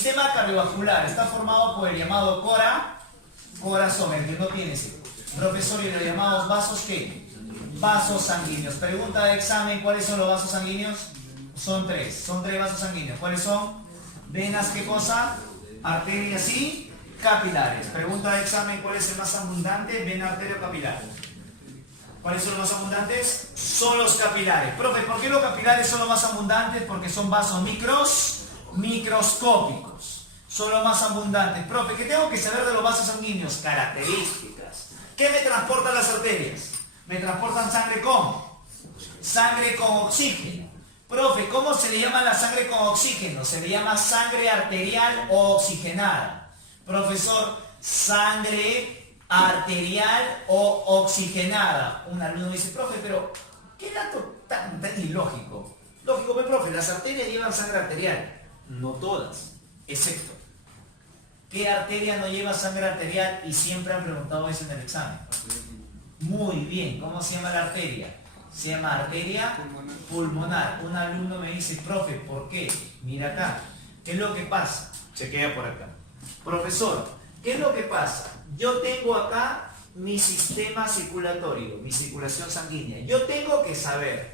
sistema cardiovascular está formado por el llamado corazón, el que no tiene ese. Profesor, ¿y los llamados vasos qué? Vasos sanguíneos. Pregunta de examen, ¿cuáles son los vasos sanguíneos? Son tres vasos sanguíneos. ¿Cuáles son? Venas, ¿qué cosa? Arterias y capilares. Pregunta de examen, ¿cuál es el más abundante? Vena, arteria o capilar. ¿Cuáles son los más abundantes? Son los capilares. Profe, ¿por qué los capilares son los más abundantes? Porque son vasos microscópicos. Son los más abundantes. Profe, ¿qué tengo que saber de los vasos sanguíneos? Características. ¿Qué me transportan las arterias? Me transportan sangre con oxígeno. Profe, ¿cómo se le llama la sangre con oxígeno? Se le llama sangre arterial o oxigenada. Profesor, sangre arterial o oxigenada. Un alumno me dice, profe, pero ¿qué dato tan ilógico? Lógico, profe, las arterias llevan sangre arterial. No todas, excepto. ¿Qué arteria no lleva sangre arterial? Y siempre han preguntado eso en el examen. Muy bien, ¿cómo se llama la arteria? Se llama arteria pulmonar. Un alumno me dice, profe, ¿por qué? Mira acá, ¿qué es lo que pasa? Chequea por acá. Profesor, ¿qué es lo que pasa? Yo tengo acá mi sistema circulatorio, mi circulación sanguínea. Yo tengo que saber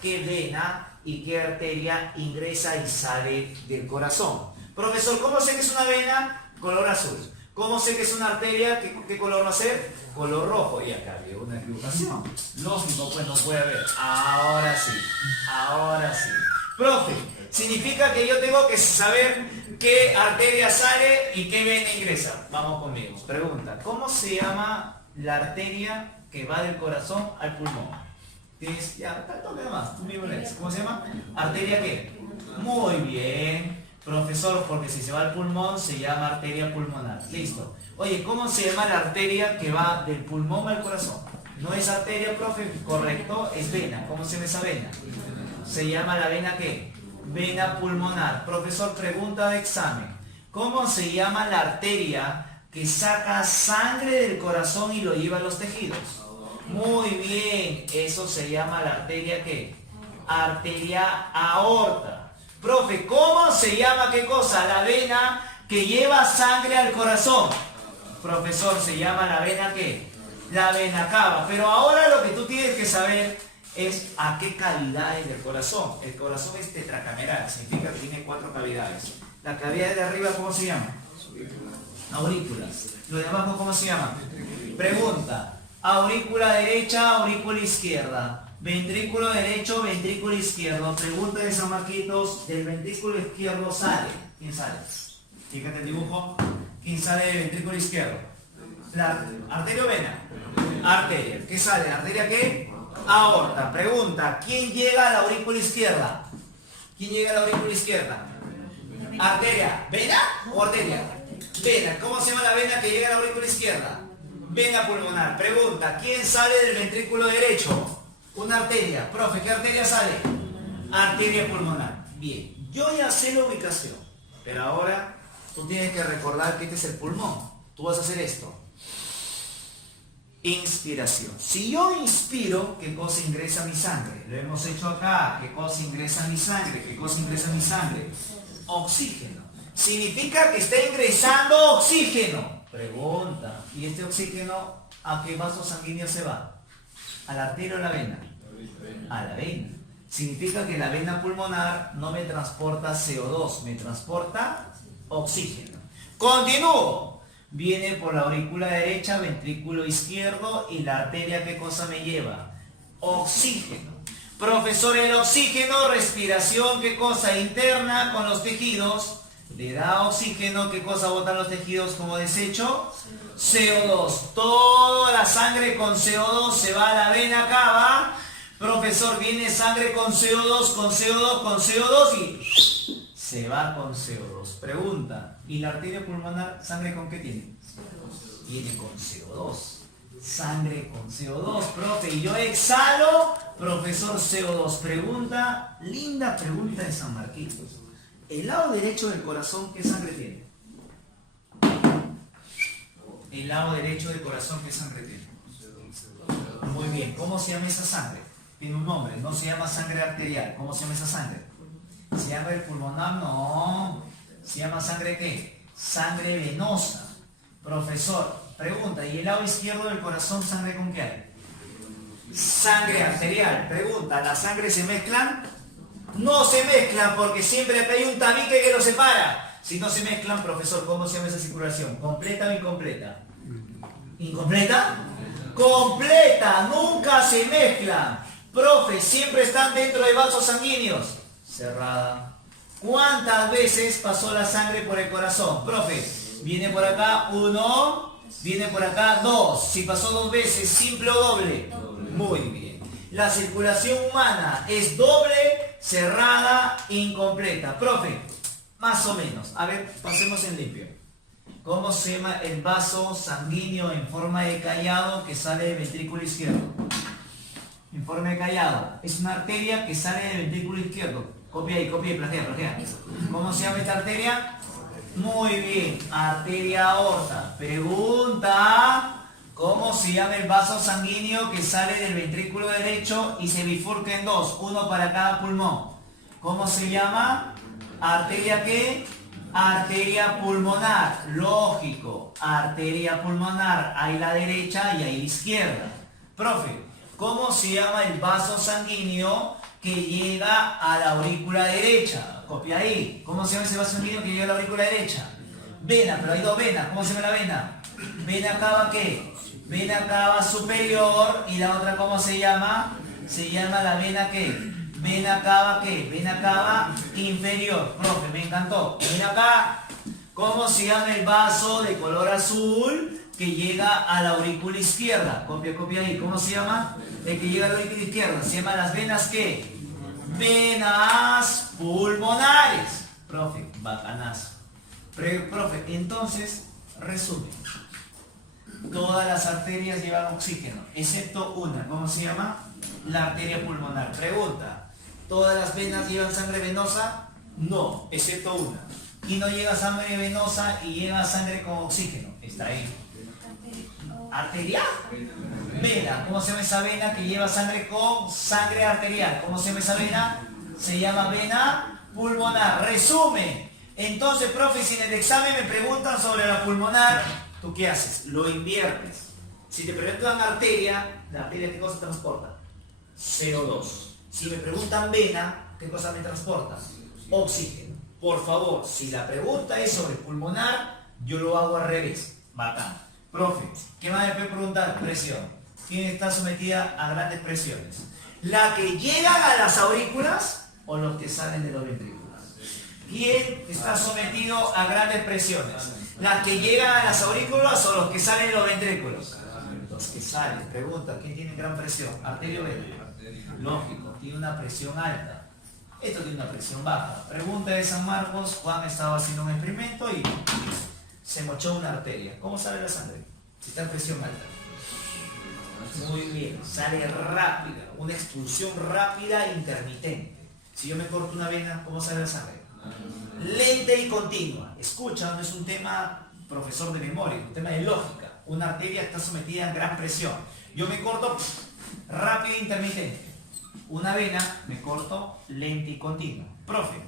qué vena y qué arteria ingresa y sale del corazón. Profesor, ¿cómo sé que es una vena? Color azul. ¿Cómo sé que es una arteria? ¿Qué color va a ser? Color rojo. Y acá había una equivocación. Lógico, pues no puede haber. Ahora sí. Profe, significa que yo tengo que saber qué arteria sale y qué vena ingresa. Vamos conmigo. Pregunta, ¿cómo se llama la arteria que va del corazón al pulmón? Tienes, ya, toque más, tú mismo lees. ¿Cómo se llama? ¿Arteria qué? Muy bien. Profesor, porque si se va al pulmón se llama arteria pulmonar. Listo. Oye, ¿cómo se llama la arteria que va del pulmón al corazón? ¿No es arteria, profe? Correcto, es vena. ¿Cómo se llama esa vena? Se llama la vena ¿qué? Vena pulmonar. Profesor, pregunta de examen. ¿Cómo se llama la arteria que saca sangre del corazón y lo lleva a los tejidos? Muy bien, eso se llama la arteria ¿qué? Arteria aorta. Profe, ¿cómo se llama qué cosa? La vena que lleva sangre al corazón. Profesor, se llama la vena ¿qué? La vena cava. Pero ahora lo que tú tienes que saber es a qué cavidades del corazón. El corazón es tetracameral, significa que tiene 4 cavidades. La cavidad de arriba, ¿cómo se llama? Aurículas. Lo de abajo, ¿cómo se llama? Pregunta. Aurícula derecha, aurícula izquierda. Ventrículo derecho, ventrículo izquierdo. Pregunta de San Marquitos, del ventrículo izquierdo sale. ¿Quién sale? Fíjate el dibujo. ¿Quién sale del ventrículo izquierdo? ¿La arteria o vena? Arteria. ¿Qué sale? ¿Arteria qué? Aorta. Pregunta, ¿quién llega a la aurícula izquierda? ¿Quién llega a la aurícula izquierda? Arteria. ¿Vena o arteria? Vena. ¿Cómo se llama la vena que llega a la aurícula izquierda? Vena pulmonar. Pregunta, ¿quién sale del ventrículo derecho? Una arteria. Profe, ¿qué arteria sale? Arteria pulmonar. Bien, yo ya sé la ubicación, pero ahora tú tienes que recordar que este es el pulmón. Tú vas a hacer esto. Inspiración. Si yo inspiro, ¿qué cosa ingresa a mi sangre? Lo hemos hecho acá. ¿Qué cosa ingresa a mi sangre? ¿Qué cosa ingresa a mi sangre? Oxígeno. Significa que está ingresando oxígeno. Pregunta, ¿y este oxígeno a qué vaso sanguíneo se va? ¿A la arteria o a la vena? A la vena. Significa que la vena pulmonar no me transporta CO2, me transporta oxígeno. Continúo. Viene por la aurícula derecha, ventrículo izquierdo y la arteria, ¿qué cosa me lleva? Oxígeno. Profesor, el oxígeno, respiración, ¿qué cosa? Interna con los tejidos. Le da oxígeno, ¿qué cosa botan los tejidos como desecho? CO2. Toda la sangre con CO2 se va a la vena cava. Profesor, viene sangre con CO2, con CO2, con CO2 y se va con CO2. Pregunta, ¿y la arteria pulmonar, sangre con qué tiene? Tiene con CO2. Sangre con CO2, profe. Y yo exhalo, profesor, CO2. Pregunta, linda pregunta de San Marquitos. El lado derecho del corazón, ¿qué sangre tiene? El lado derecho del corazón, ¿qué sangre tiene? Muy bien, ¿cómo se llama esa sangre? Tiene un nombre, no se llama sangre arterial. ¿Cómo se llama esa sangre? ¿Se llama el pulmonar? No. ¿Se llama sangre qué? Sangre venosa. Profesor, pregunta, ¿y el lado izquierdo del corazón sangre con qué hay? Sangre arterial. Pregunta, ¿la sangre se mezclan? No se mezclan porque siempre acá hay un tabique que los separa. Si no se mezclan, profesor, ¿cómo se llama esa circulación? ¿Completa o incompleta? ¿Incompleta? Completa, nunca se mezclan. Profe, siempre están dentro de vasos sanguíneos. Cerrada. ¿Cuántas veces pasó la sangre por el corazón? Profe, viene por acá 1, viene por acá 2. Si pasó 2 veces, ¿simple o doble? Muy bien. La circulación humana es doble, cerrada, incompleta. Profe, más o menos. A ver, pasemos en limpio. ¿Cómo se llama el vaso sanguíneo en forma de callado que sale del ventrículo izquierdo? En forma de callado. Es una arteria que sale del ventrículo izquierdo. Copia ahí, platea. ¿Cómo se llama esta arteria? Muy bien, arteria aorta. Pregunta, ¿cómo se llama el vaso sanguíneo que sale del ventrículo derecho y se bifurca en 2, uno para cada pulmón? ¿Cómo se llama? ¿Arteria qué? Arteria pulmonar, lógico. Arteria pulmonar, hay la derecha y hay la izquierda. Profe, ¿cómo se llama el vaso sanguíneo que llega a la aurícula derecha? Copia ahí. ¿Cómo se llama ese vaso sanguíneo que llega a la aurícula derecha? Vena, pero hay 2 venas. ¿Cómo se llama la vena? Vena cava ¿qué? Vena cava superior. Y la otra, ¿cómo se llama? Se llama la vena ¿qué? Vena cava ¿qué? Vena cava inferior. Profe, me encantó. Ven acá. ¿Cómo se llama el vaso de color azul que llega a la aurícula izquierda? Copia ahí. ¿Cómo se llama? El que llega a la aurícula izquierda. Se llama las venas ¿qué? Venas pulmonares. Profe, bacanazo. Profe, entonces, resumen. Todas las arterias llevan oxígeno, excepto una. ¿Cómo se llama? La arteria pulmonar. Pregunta, ¿todas las venas llevan sangre venosa? No, excepto una. Y no llega sangre venosa y llega sangre con oxígeno. Está ahí. ¿Arteria? Vena. ¿Cómo se llama esa vena que lleva sangre con sangre arterial? ¿Cómo se llama esa vena? Se llama vena pulmonar. Resumen. Entonces, profe, si en el examen me preguntan sobre la pulmonar, ¿tú qué haces? Lo inviertes. Si te preguntan arteria, ¿la arteria qué cosa transporta? CO2. Si me preguntan vena, ¿qué cosa me transporta? Oxígeno. Por favor, si la pregunta es sobre pulmonar, yo lo hago al revés. Bacán. Profe, ¿qué más me puede preguntar? Presión. ¿Quién está sometida a grandes presiones? ¿La que llegan a las aurículas o los que salen de los ventrículos? ¿Quién está sometido a grandes presiones? ¿Las que llegan a las aurículas o los que salen de los ventrículos? Los que salen. Pregunta, ¿quién tiene gran presión? ¿Arteria o vena? Lógico, tiene una presión alta. Esto tiene una presión baja. Pregunta de San Marcos, Juan estaba haciendo un experimento y se mochó una arteria. ¿Cómo sale la sangre? Si está en presión alta. Muy bien, sale rápida, una expulsión rápida e intermitente. Si yo me corto una vena, ¿cómo sale la sangre? Lenta y continua. Escucha, no es un tema, profesor de memoria, es un tema de lógica. Una arteria está sometida a gran presión. Yo me corto rápido e intermitente. Una vena me corto lenta y continua. Profe,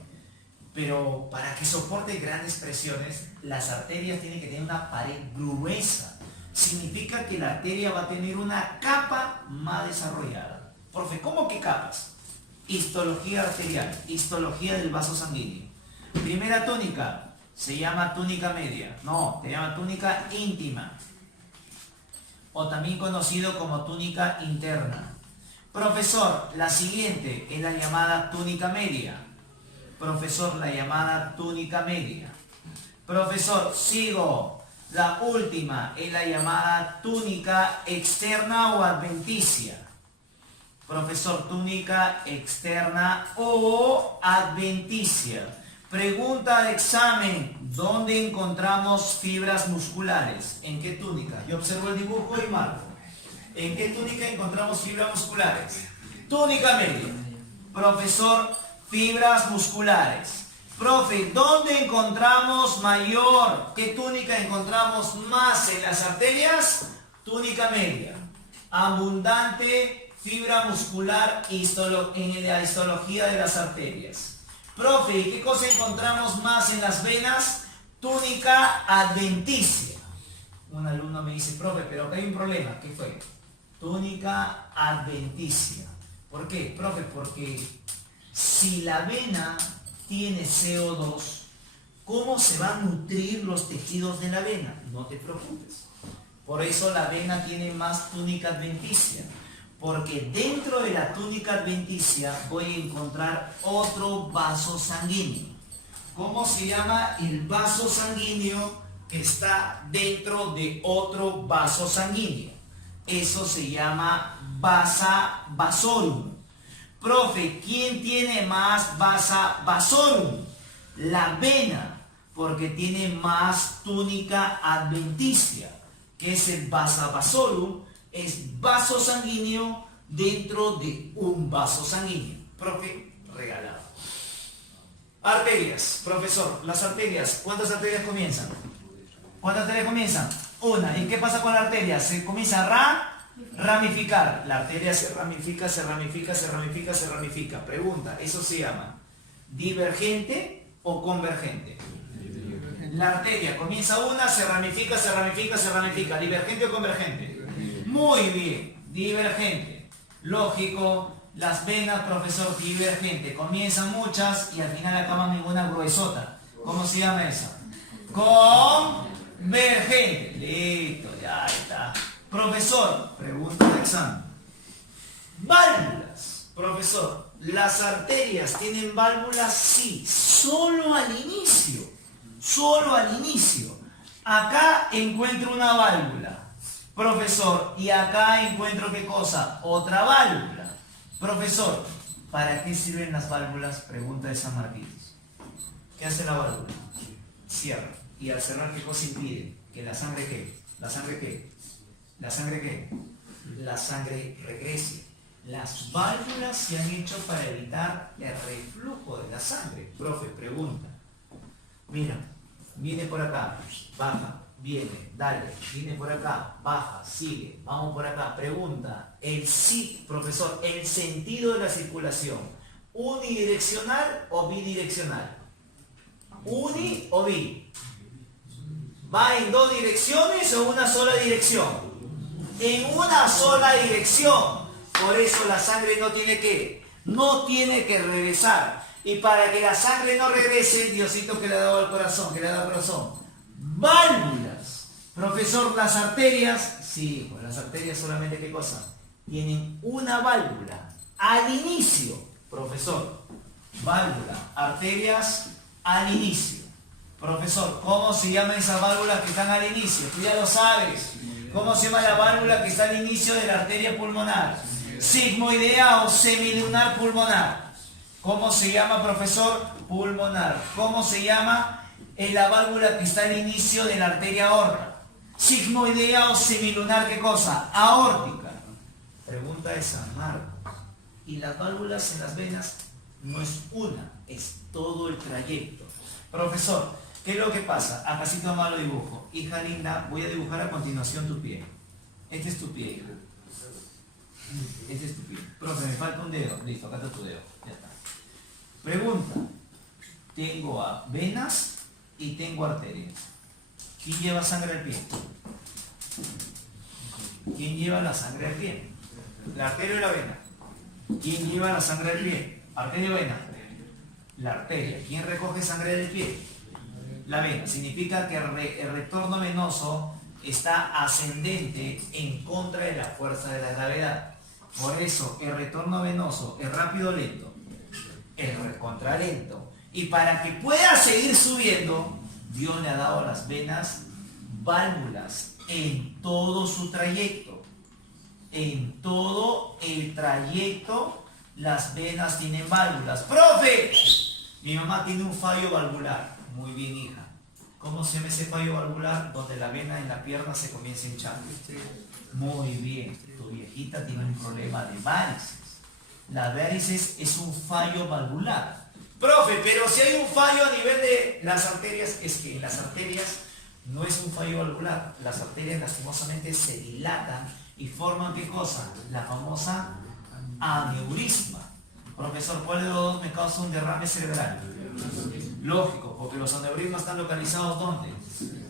pero para que soporte grandes presiones, las arterias tienen que tener una pared gruesa. Significa que la arteria va a tener una capa más desarrollada. Profe, ¿cómo que capas? Histología arterial, histología del vaso sanguíneo. Primera túnica, se llama túnica media. No, se llama túnica íntima. O también conocido como túnica interna. Profesor, la siguiente es la llamada túnica media. Profesor, la llamada túnica media. Profesor, sigo. La última es la llamada túnica externa o adventicia. Profesor, túnica externa o adventicia. Pregunta de examen, ¿dónde encontramos fibras musculares? ¿En qué túnica? Yo observo el dibujo y marco. ¿En qué túnica encontramos fibras musculares? Túnica media. Profesor, fibras musculares. Profe, ¿dónde encontramos mayor? ¿Qué túnica encontramos más en las arterias? Túnica media. Abundante fibra muscular en la histología de las arterias. Profe, ¿y qué cosa encontramos más en las venas? Túnica adventicia. Un alumno me dice, profe, pero acá hay un problema. ¿Qué fue? Túnica adventicia. ¿Por qué? Profe, porque si la vena tiene CO2, ¿cómo se van a nutrir los tejidos de la vena? No te preocupes. Por eso la vena tiene más túnica adventicia. Porque dentro de la túnica adventicia voy a encontrar otro vaso sanguíneo. ¿Cómo se llama el vaso sanguíneo que está dentro de otro vaso sanguíneo? Eso se llama vasa vasorum. Profe, ¿quién tiene más vasa vasorum? La vena, porque tiene más túnica adventicia. ¿Qué es el vasa vasorum? Es vaso sanguíneo dentro de un vaso sanguíneo. Profe, regalado. Arterias, profesor, las arterias, ¿cuántas arterias comienzan? ¿Cuántas arterias comienzan? Una. ¿Y qué pasa con la arteria? Se comienza a ramificar. La arteria se ramifica, se ramifica, se ramifica, se ramifica. Pregunta, ¿eso se llama divergente o convergente? La arteria comienza una, se ramifica, se ramifica, se ramifica. ¿Divergente o convergente? Muy bien, divergente. Lógico, las venas, profesor, divergente. Comienzan muchas y al final acaban en una gruesota. ¿Cómo se llama esa? Convergente. Listo, ya está. Profesor, pregunta de examen. Válvulas. Profesor, ¿las arterias tienen válvulas? Sí, solo al inicio. Solo al inicio. Acá encuentro una válvula. Profesor, y acá encuentro ¿qué cosa? Otra válvula. Profesor, ¿para qué sirven las válvulas? Pregunta de San Marquitos. ¿Qué hace la válvula? Cierra. Y al cerrar, ¿qué cosa impide? Que la sangre ¿qué? ¿La sangre qué? ¿La sangre qué? La sangre regrese. Las válvulas se han hecho para evitar el reflujo de la sangre. Profe, pregunta. Mira, viene por acá, baja. Viene, dale, viene por acá, baja, sigue, vamos por acá. Pregunta, profesor, el sentido de la circulación, ¿unidireccional o bidireccional? ¿Uni o bi? ¿Va en dos direcciones o una sola dirección? En una sola dirección. Por eso la sangre no tiene que regresar. Y para que la sangre no regrese, Diosito que le ha dado al corazón, válvulas. Profesor, las arterias, sí, pues las arterias solamente ¿qué cosa? Tienen una válvula al inicio. Profesor, válvula, arterias al inicio. Profesor, ¿cómo se llaman esas válvulas que están al inicio? Tú ya lo sabes. ¿Cómo se llama la válvula que está al inicio de la arteria pulmonar? Sigmoidea o semilunar pulmonar. ¿Cómo se llama, profesor? Pulmonar. ¿Cómo se llama? Es la válvula que está al inicio de la arteria aorta. Sigmoidea o semilunar, ¿qué cosa? Aórtica. Pregunta de San Marcos. Y las válvulas en las venas no es una, es todo el trayecto. Profesor, ¿qué es lo que pasa? Acá sí toma lo dibujo. Hija linda, voy a dibujar a continuación tu pie. Este es tu pie, hija. Este es tu pie. Profe, me falta un dedo. Listo, acá está tu dedo. Ya está. Pregunta. Tengo venas y tengo arterias. ¿Quién lleva sangre al pie? ¿Quién lleva la sangre al pie? ¿La arteria o la vena? ¿Quién lleva la sangre al pie? ¿Arteria o vena? La arteria. ¿Quién recoge sangre del pie? La vena. Significa que el retorno venoso está ascendente en contra de la fuerza de la gravedad. Por eso el retorno venoso es rápido o lento. Es contralento. Y para que pueda seguir subiendo, Dios le ha dado a las venas válvulas en todo su trayecto. En todo el trayecto las venas tienen válvulas. ¡Profe! Mi mamá tiene un fallo valvular. Muy bien, hija. ¿Cómo se llama ese fallo valvular? Donde la vena en la pierna se comienza a hinchar. Muy bien. Tu viejita tiene un problema de varices. La varices es un fallo valvular. Profe, pero si hay un fallo a nivel de las arterias, es que en las arterias no es un fallo valvular. Las arterias lastimosamente se dilatan y forman ¿qué cosa? La famosa aneurisma. Profesor, ¿cuál de los dos me causa un derrame cerebral? Lógico, porque los aneurismas están localizados ¿dónde?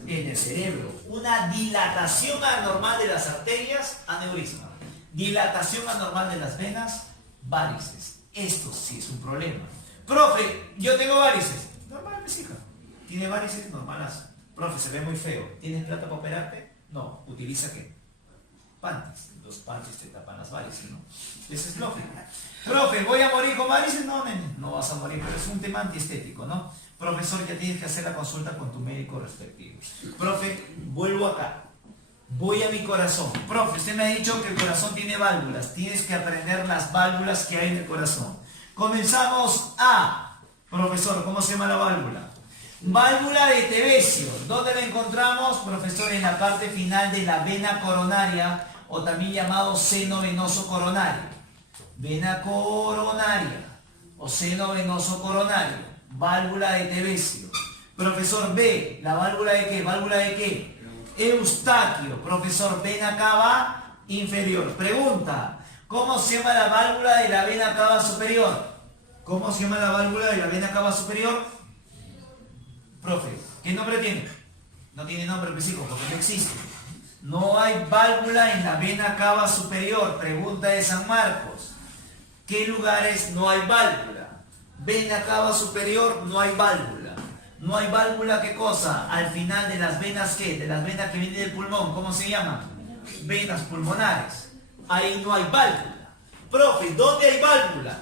En el cerebro. Una dilatación anormal de las arterias, aneurisma. Dilatación anormal de las venas, varices. Esto sí es un problema. Profe, yo tengo varices. Normal, mis hija. ¿Tiene varices? Normalazo. Profe, se ve muy feo. ¿Tienes plata para operarte? No. ¿Utiliza qué? Panties. Los panties te tapan las varices, ¿no? Eso es lógico. Profe, ¿voy a morir con varices? No, nene. No vas a morir, pero es un tema antiestético, ¿no? Profesor, ya tienes que hacer la consulta con tu médico respectivo. Profe, vuelvo acá. Voy a mi corazón. Profe, usted me ha dicho que el corazón tiene válvulas. Tienes que aprender las válvulas que hay en el corazón. Comenzamos a... Profesor, ¿cómo se llama la válvula? Válvula de Tevesio. ¿Dónde la encontramos, profesor? En la parte final de la vena coronaria, o también llamado seno venoso coronario. Vena coronaria o seno venoso coronario. Válvula de Tevesio. Profesor B, ¿la válvula de qué? ¿Válvula de qué? Eustaquio. Profesor, vena cava inferior. Pregunta, ¿cómo se llama la válvula de la vena cava superior? ¿Cómo se llama la válvula de la vena cava superior? Profe, ¿qué nombre tiene? No tiene nombre específico porque no existe. No hay válvula en la vena cava superior. Pregunta de San Marcos. ¿Qué lugares no hay válvula? Vena cava superior, no hay válvula. No hay válvula, ¿qué cosa? Al final de las venas, ¿qué? De las venas que vienen del pulmón, ¿cómo se llaman? Venas pulmonares. Ahí no hay válvula. Profe, ¿dónde hay válvula?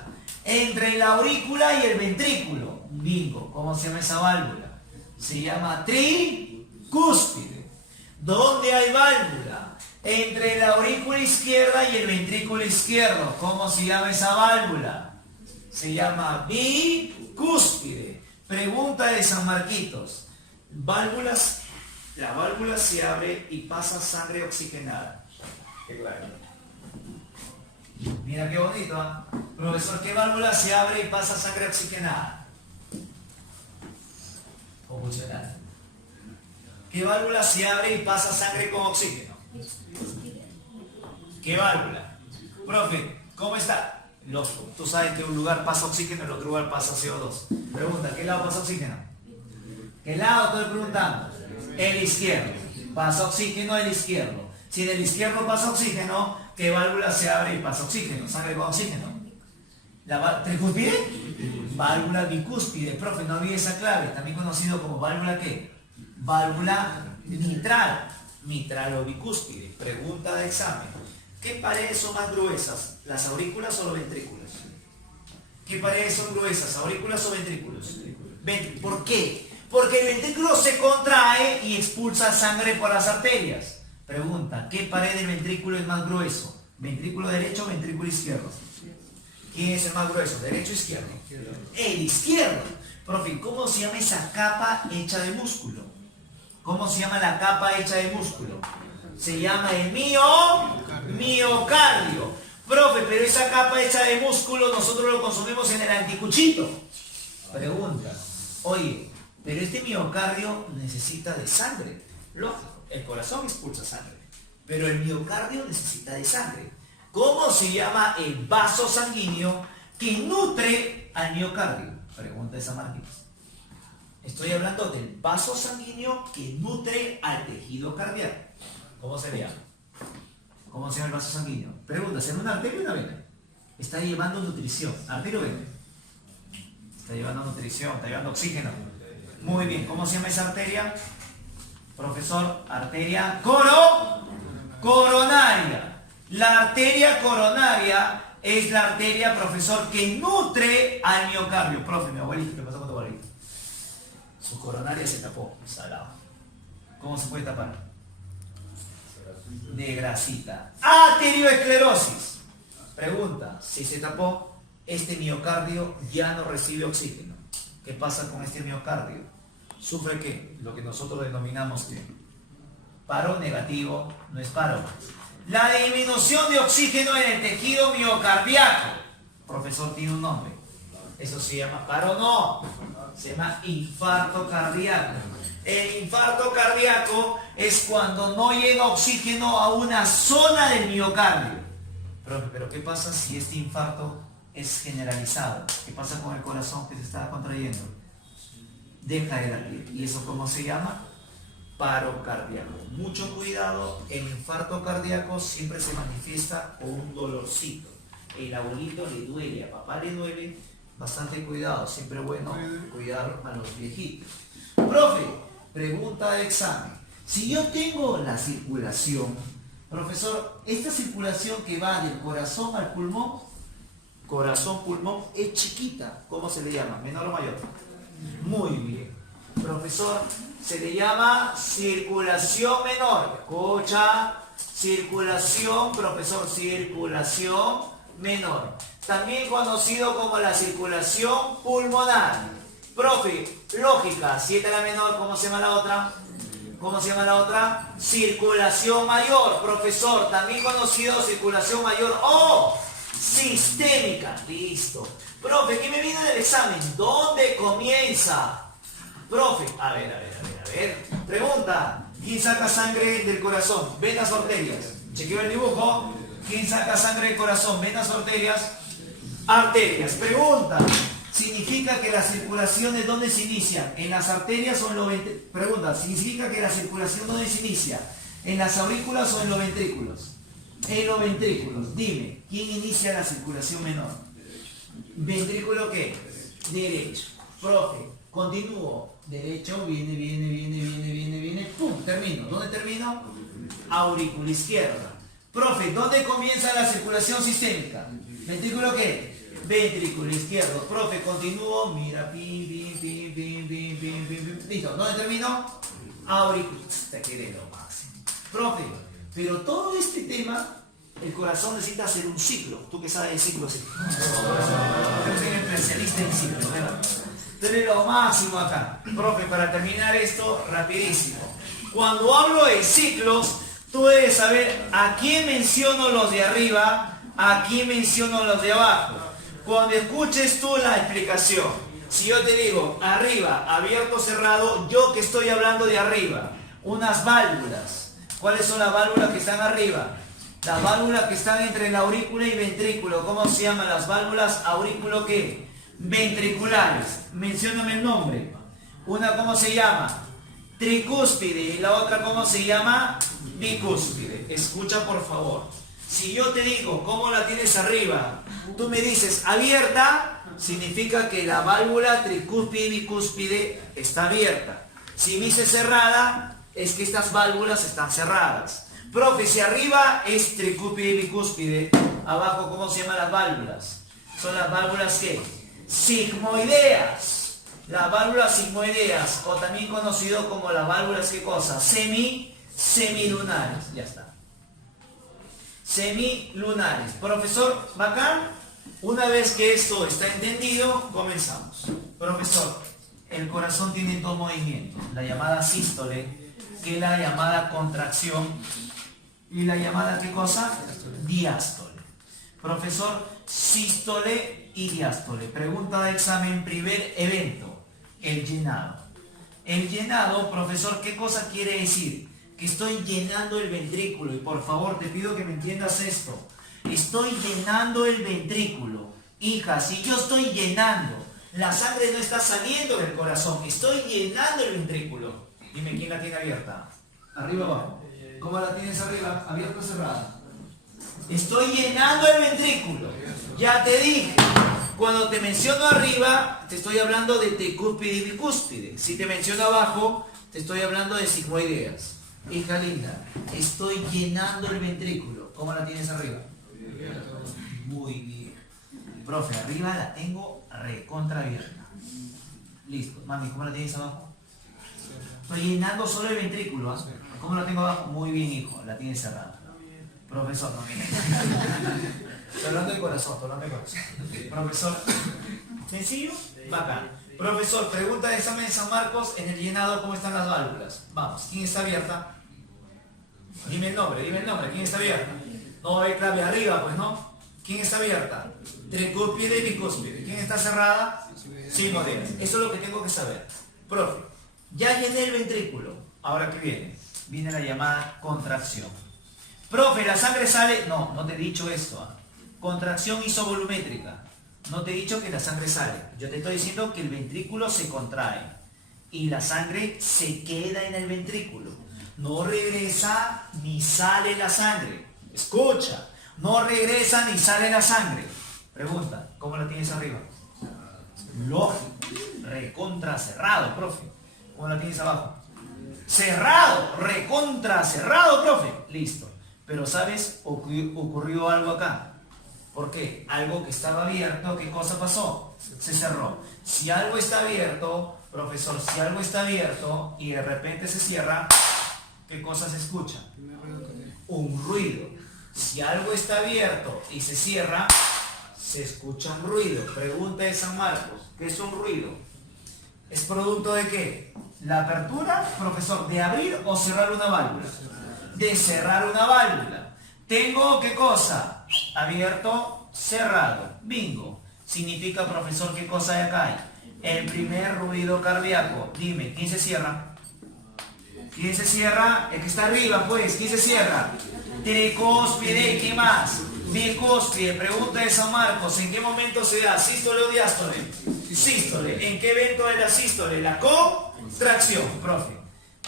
Entre la aurícula y el ventrículo. Bingo. ¿Cómo se llama esa válvula? Se llama tricúspide. ¿Dónde hay válvula? Entre la aurícula izquierda y el ventrículo izquierdo. ¿Cómo se llama esa válvula? Se llama bicúspide. Pregunta de San Marquitos. Válvulas. La válvula se abre y pasa sangre oxigenada. Qué claro. Mira qué bonito, ¿eh? Profesor, ¿qué válvula se abre y pasa sangre oxigenada? Convulsional. ¿Qué válvula se abre y pasa sangre con oxígeno? ¿Qué válvula? Profe, ¿cómo está? Lógico, tú sabes que un lugar pasa oxígeno y el otro lugar pasa CO2. Pregunta, ¿qué lado pasa oxígeno? ¿Qué lado estoy preguntando? El izquierdo. Pasa oxígeno el izquierdo. Si en el izquierdo pasa oxígeno, ¿qué válvula se abre y pasa oxígeno? Sangre con oxígeno. ¿La tricúspide? Válvula bicúspide. Profe, no olvide esa clave. También conocido como válvula ¿qué? Válvula mitral. Mitral o bicúspide. Pregunta de examen. ¿Qué paredes son más gruesas? ¿Las aurículas o los ventrículos? ¿Qué paredes son gruesas? ¿Aurículas o ventrículos? ¿Por qué? Porque el ventrículo se contrae y expulsa sangre por las arterias. Pregunta, ¿qué pared del ventrículo es más grueso? ¿Ventrículo derecho o ventrículo izquierdo? ¿Quién es el más grueso? ¿Derecho o izquierdo? El izquierdo. Profe, ¿cómo se llama esa capa hecha de músculo? ¿Cómo se llama la capa hecha de músculo? Se llama el miocardio. Profe, pero esa capa hecha de músculo nosotros lo consumimos en el anticuchito. Pregunta, oye, pero este miocardio necesita de sangre. Lógico, el corazón expulsa sangre, pero el miocardio necesita de sangre. ¿Cómo se llama el vaso sanguíneo que nutre al miocardio? Pregunta de San Marquitos. Estoy hablando del vaso sanguíneo que nutre al tejido cardíaco. ¿Cómo se llama? ¿Cómo se llama el vaso sanguíneo? Pregunta, ¿será una arteria o una vena? Está llevando nutrición. ¿Arteria o vena? Está llevando nutrición, está llevando oxígeno. Muy bien, ¿cómo se llama esa arteria? Profesor, arteria coronaria. La arteria coronaria es la arteria, profesor, que nutre al miocardio. Profe, mi abuelito, ¿qué pasó con tu abuelito? Su coronaria se tapó, salado. ¿Cómo se puede tapar? De grasita. Arterioesclerosis. Pregunta, si se tapó, este miocardio ya no recibe oxígeno. ¿Qué pasa con este miocardio? ¿Sufre qué? Lo que nosotros denominamos que paro negativo, no es paro. La disminución de oxígeno en el tejido miocardíaco. Profesor, tiene un nombre. Eso se llama paro, no. Se llama infarto cardíaco. El infarto cardíaco es cuando no llega oxígeno a una zona del miocardio. Pero ¿qué pasa si este infarto es generalizado. ¿Qué pasa con el corazón que se está contrayendo? Deja de latir. ¿Y eso cómo se llama? Paro cardíaco. Mucho cuidado, el infarto cardíaco siempre se manifiesta con un dolorcito. El abuelito le duele, a papá le duele, bastante cuidado, siempre bueno cuidar a los viejitos. Profe, pregunta de examen. Si yo tengo la circulación, profesor, esta circulación que va del corazón al pulmón, corazón-pulmón, es chiquita. ¿Cómo se le llama? ¿Menor o mayor? Muy bien. Profesor, se le llama circulación menor. Escucha, circulación, profesor, circulación menor. También conocido como la circulación pulmonar. Profe, lógica, si esta es la menor, ¿cómo se llama la otra? ¿Cómo se llama la otra? Circulación mayor, profesor, también conocido circulación mayor o sistémica. Listo. Profe, ¿qué me viene del examen? ¿Dónde comienza? Profe, a ver. Pregunta, ¿quién saca sangre del corazón? Venas o arterias. Chequeo el dibujo. ¿Quién saca sangre del corazón? Venas o arterias. Arterias. Pregunta, ¿significa que la circulación de dónde se inicia? ¿En las arterias o en los ventrículos? Pregunta, ¿significa que la circulación dónde se inicia? ¿En las aurículas o en los ventrículos? En los ventrículos. Dime, ¿quién inicia la circulación menor? ¿Ventrículo qué? Derecho. Profe, continúo. Derecho, viene, pum, termino. ¿Dónde termino? Aurícula izquierda. Profe, ¿dónde comienza la circulación sistémica? ¿Ventrículo qué? Ventrículo izquierdo. Profe, continúo. Mira, pim. Listo, ¿dónde termino? Aurícula. Te quedé lo máximo. Profe, pero todo este tema, el corazón necesita hacer un ciclo. ¿Tú qué sabes de ciclo? Sí. Yo soy un especialista en ciclos, ¿verdad? Tenés lo máximo acá. Profe, para terminar esto, rapidísimo. Cuando hablo de ciclos, tú debes saber a quién menciono los de arriba, a quién menciono los de abajo. Cuando escuches tú la explicación, si yo te digo arriba, abierto, cerrado, yo que estoy hablando de arriba, unas válvulas. ¿Cuáles son las válvulas que están arriba? Las válvulas que están entre la aurícula y ventrículo. ¿Cómo se llaman las válvulas? ¿Aurículo qué? Ventriculares. Mencióname el nombre. Una, ¿cómo se llama? Tricúspide. Y la otra, ¿cómo se llama? Bicúspide. Escucha, por favor. Si yo te digo, ¿cómo la tienes arriba? Tú me dices, abierta, significa que la válvula tricúspide y bicúspide está abierta. Si me dices cerrada, es que estas válvulas están cerradas. Profe, si arriba es tricúspide y bicúspide, abajo, ¿cómo se llaman las válvulas? Son las válvulas ¿qué? Sigmoideas. Las válvulas sigmoideas, o también conocido como las válvulas ¿qué cosa? Semilunares. Ya está. Semilunares. Profesor, bacán. Una vez que esto está entendido, comenzamos. Profesor, el corazón tiene dos movimientos. La llamada sístole, que es la llamada contracción, y la llamada ¿qué cosa? Diástole. Profesor, sístole y diástole. Pregunta de examen, primer evento, el llenado. El llenado, profesor, ¿qué cosa quiere decir? Que estoy llenando el ventrículo. Y por favor, te pido que me entiendas esto. Estoy llenando el ventrículo. Hija, si yo estoy llenando, la sangre no está saliendo del corazón. Estoy llenando el ventrículo. Dime, ¿quién la tiene abierta? ¿Arriba o abajo? ¿Cómo la tienes arriba? ¿Abierta o cerrada? Estoy llenando el ventrículo. Ya te dije. Cuando te menciono arriba, te estoy hablando de tricúspide y bicúspide. Si te menciono abajo, te estoy hablando de sigmoideas. Hija linda, estoy llenando el ventrículo. ¿Cómo la tienes arriba? Muy bien. Profe, arriba la tengo recontra abierta. Listo. Mami, ¿cómo la tienes abajo? Estoy llenando solo el ventrículo. ¿Eh? ¿Cómo la tengo abajo? Muy bien, hijo. La tienes cerrada. Profesor, no mire. Estoy hablando de corazón, Profesor, ¿sencillo? Bacán. Profesor, pregunta de examen de San Marcos, en el llenado, ¿cómo están las válvulas? Vamos, ¿quién está abierta? Dime el nombre, ¿quién está abierta? No hay clave arriba, pues no. ¿Quién está abierta? Tricúspide y bicúspide. ¿Quién está cerrada? Sigmoideas. Eso es lo que tengo que saber. Profe, ya llené el ventrículo. Ahora, ¿qué viene? Viene la llamada contracción. Profe, ¿la sangre sale? No, no te he dicho esto. Contracción isovolumétrica. No te he dicho que la sangre sale. Yo te estoy diciendo que el ventrículo se contrae y la sangre se queda en el ventrículo. No regresa ni sale la sangre. Escucha, no regresa ni sale la sangre. Pregunta, ¿cómo la tienes arriba? Lógico, recontra cerrado, profe. ¿Cómo la tienes abajo? Cerrado, recontra cerrado, profe. Listo. Pero ¿sabes? Ocurrió algo acá. ¿Por qué? Algo que estaba abierto, ¿qué cosa pasó? Se cerró. Si algo está abierto, profesor, si algo está abierto y de repente se cierra, ¿qué cosa se escucha? Un ruido. Si algo está abierto y se cierra, se escucha un ruido. Pregunta de San Marcos, ¿qué es un ruido? ¿Es producto de qué? La apertura, profesor, de abrir o cerrar una válvula. De cerrar una válvula. Tengo, ¿qué cosa? Abierto, cerrado. Bingo. Significa, profesor, ¿qué cosa hay acá? El primer ruido cardíaco. Dime, ¿quién se cierra? ¿Quién se cierra? El que está arriba, pues. ¿Quién se cierra? Tricúspide. ¿Qué más? Bicúspide. Pregunta de San Marcos. ¿En qué momento se da? ¿Sístole o diástole? Sístole. ¿En qué evento de la sístole? La contracción, profe.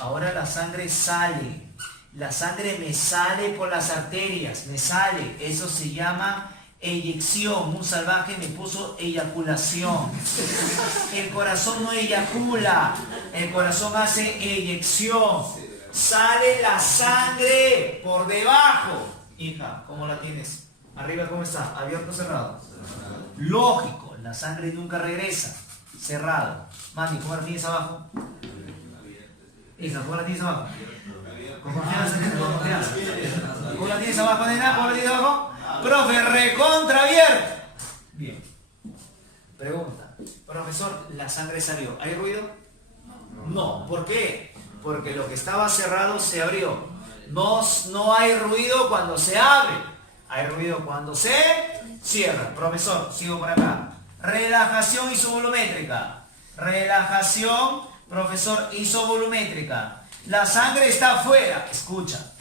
Ahora la sangre sale. La sangre me sale por las arterias. Me sale. Eso se llama eyección. Un salvaje me puso eyaculación. El corazón no eyacula. El corazón hace eyección. Sale la sangre por debajo. Hija, ¿cómo la tienes? Arriba, ¿cómo está? ¿Abierto o cerrado? Lógico, la sangre nunca regresa. Cerrado. Mami, ¿cómo la tienes abajo? Hija, ¿cómo la tienes abajo? Con confianza, con confianza. ¿Cómo la tienes abajo, nena? ¿Cómo la tienes abajo? Profe, recontra abierto. Bien. Pregunta. Profesor, la sangre salió. ¿Hay ruido? No. ¿Por qué? Porque lo que estaba cerrado se abrió. No hay ruido cuando se abre. Hay ruido cuando se cierra. Profesor, sigo por acá. Relajación isovolumétrica. Relajación, profesor, isovolumétrica. La sangre está afuera. Escucha.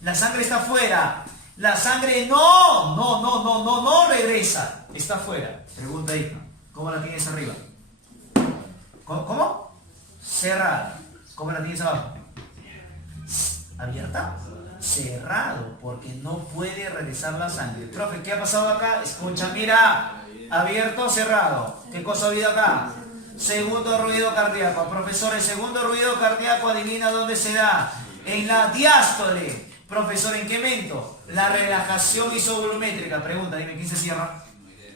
La sangre está afuera. La sangre no regresa. Está afuera. Pregunta, hija. ¿Cómo la tienes arriba? ¿Cómo? Cerrada. ¿Cómo la tienes abajo? ¿Abierta? Cerrado, porque no puede regresar la sangre. Profe, ¿qué ha pasado acá? Escucha, mira. Abierto, cerrado. ¿Qué cosa ha habido acá? Segundo ruido cardíaco. Profesor, el segundo ruido cardíaco, adivina dónde se da. En la diástole. Profesor, ¿en qué momento? La relajación isovolumétrica. Pregunta, dime, ¿quién se cierra?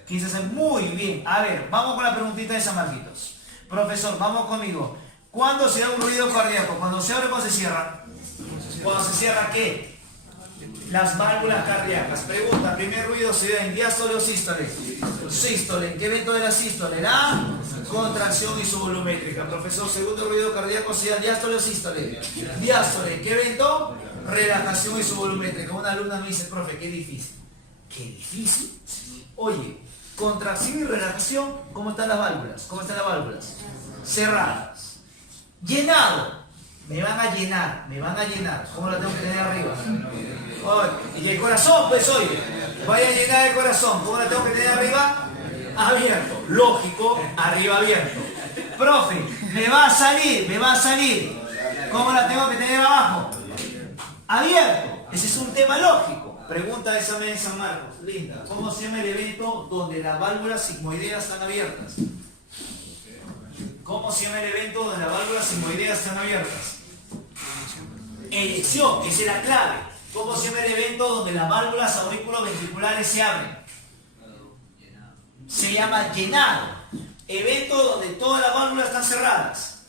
¿Quién se cierra? Muy bien. A ver, vamos con la preguntita de San Marquitos. Profesor, vamos conmigo. ¿Cuándo se da un ruido cardíaco? ¿Cuando se abre o cuando se cierra? ¿Cuando se cierra qué? Las válvulas cardíacas. Pregunta, ¿primer ruido se da en diástole o sístole? Sístole. ¿En qué evento de la sístole? La contracción isovolumétrica. Profesor, segundo ruido cardíaco se da diástole o sístole? Diástole. ¿En qué evento? Relajación isovolumétrica. Una alumna me dice, profe, qué difícil. ¿Qué difícil? Oye, contracción y relajación, ¿cómo están las válvulas? ¿Cómo están las válvulas? Cerradas. Llenado. Me van a llenar, me van a llenar. ¿Cómo la tengo que tener arriba? Oye, y el corazón, pues oye, vaya a llenar el corazón. ¿Cómo la tengo que tener arriba? Abierto. Lógico, arriba abierto. Profe, me va a salir, me va a salir. ¿Cómo la tengo que tener abajo? Abierto. Ese es un tema lógico. Pregunta esa vez en San Marcos. Linda. ¿Cómo se llama el evento donde las válvulas sigmoideas están abiertas? ¿Cómo se llama el evento donde las válvulas sigmoideas están abiertas? Eyección, esa es la clave. ¿Cómo se llama el evento donde las válvulas auriculoventriculares se abren? Se llama llenado. Evento donde todas las válvulas están cerradas.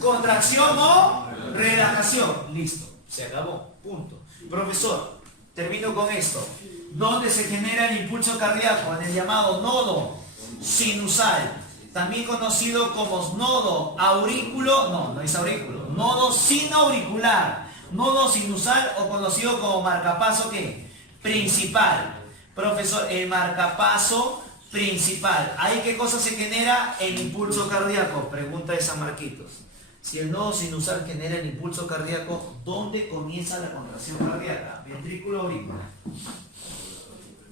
Contracción o relajación. Listo, se acabó, punto. Profesor, termino con esto. ¿Dónde se genera el impulso cardíaco? En el llamado nodo sinusal. También conocido como nodo aurículo, no es aurículo, nodo sinoauricular, nodo sinusal o conocido como marcapaso, ¿qué? Principal. Profesor, el marcapaso principal. ¿Ahí qué cosa se genera? El impulso cardíaco. Pregunta de San Marquitos. Si el nodo sinusal genera el impulso cardíaco, ¿dónde comienza la contracción cardíaca? Ventrículo aurículo.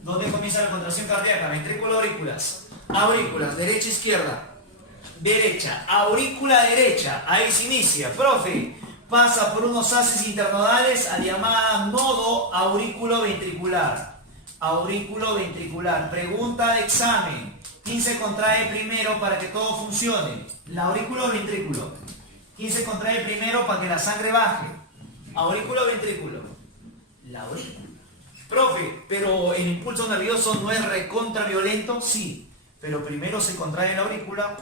¿Dónde comienza la contracción cardíaca? Ventrículo, aurículas. Aurículas, derecha, izquierda. Derecha, aurícula derecha. Ahí se inicia. Profe, pasa por unos haces internodales a llamada nodo aurículo-ventricular. Aurículo-ventricular. Pregunta de examen. ¿Quién se contrae primero para que todo funcione? ¿La aurículo o el ventrículo? ¿Quién se contrae primero para que la sangre baje? ¿Aurículo o ventrículo? La aurícula. Profe, pero el impulso nervioso no es recontra violento, sí, pero primero se contrae la aurícula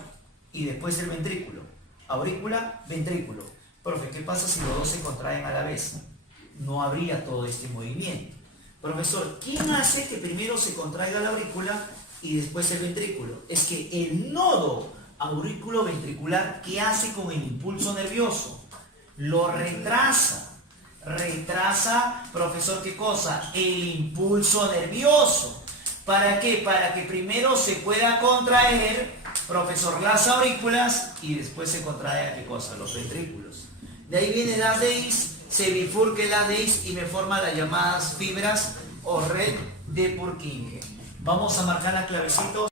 y después el ventrículo. Aurícula, ventrículo. Profe, ¿qué pasa si los dos se contraen a la vez? No habría todo este movimiento. Profesor, ¿quién hace que primero se contraiga la aurícula y después el ventrículo? Es que el nodo aurículo-ventricular, ¿qué hace con el impulso nervioso? Lo retrasa. Retrasa, profesor, ¿qué cosa? El impulso nervioso. ¿Para qué? Para que primero se pueda contraer, profesor, las aurículas y después se contrae, ¿qué cosa? Los ventrículos. De ahí viene la DEIS, se bifurca la DEIS y me forma las llamadas fibras o red de Purkinje. Vamos a marcar las clavecitos.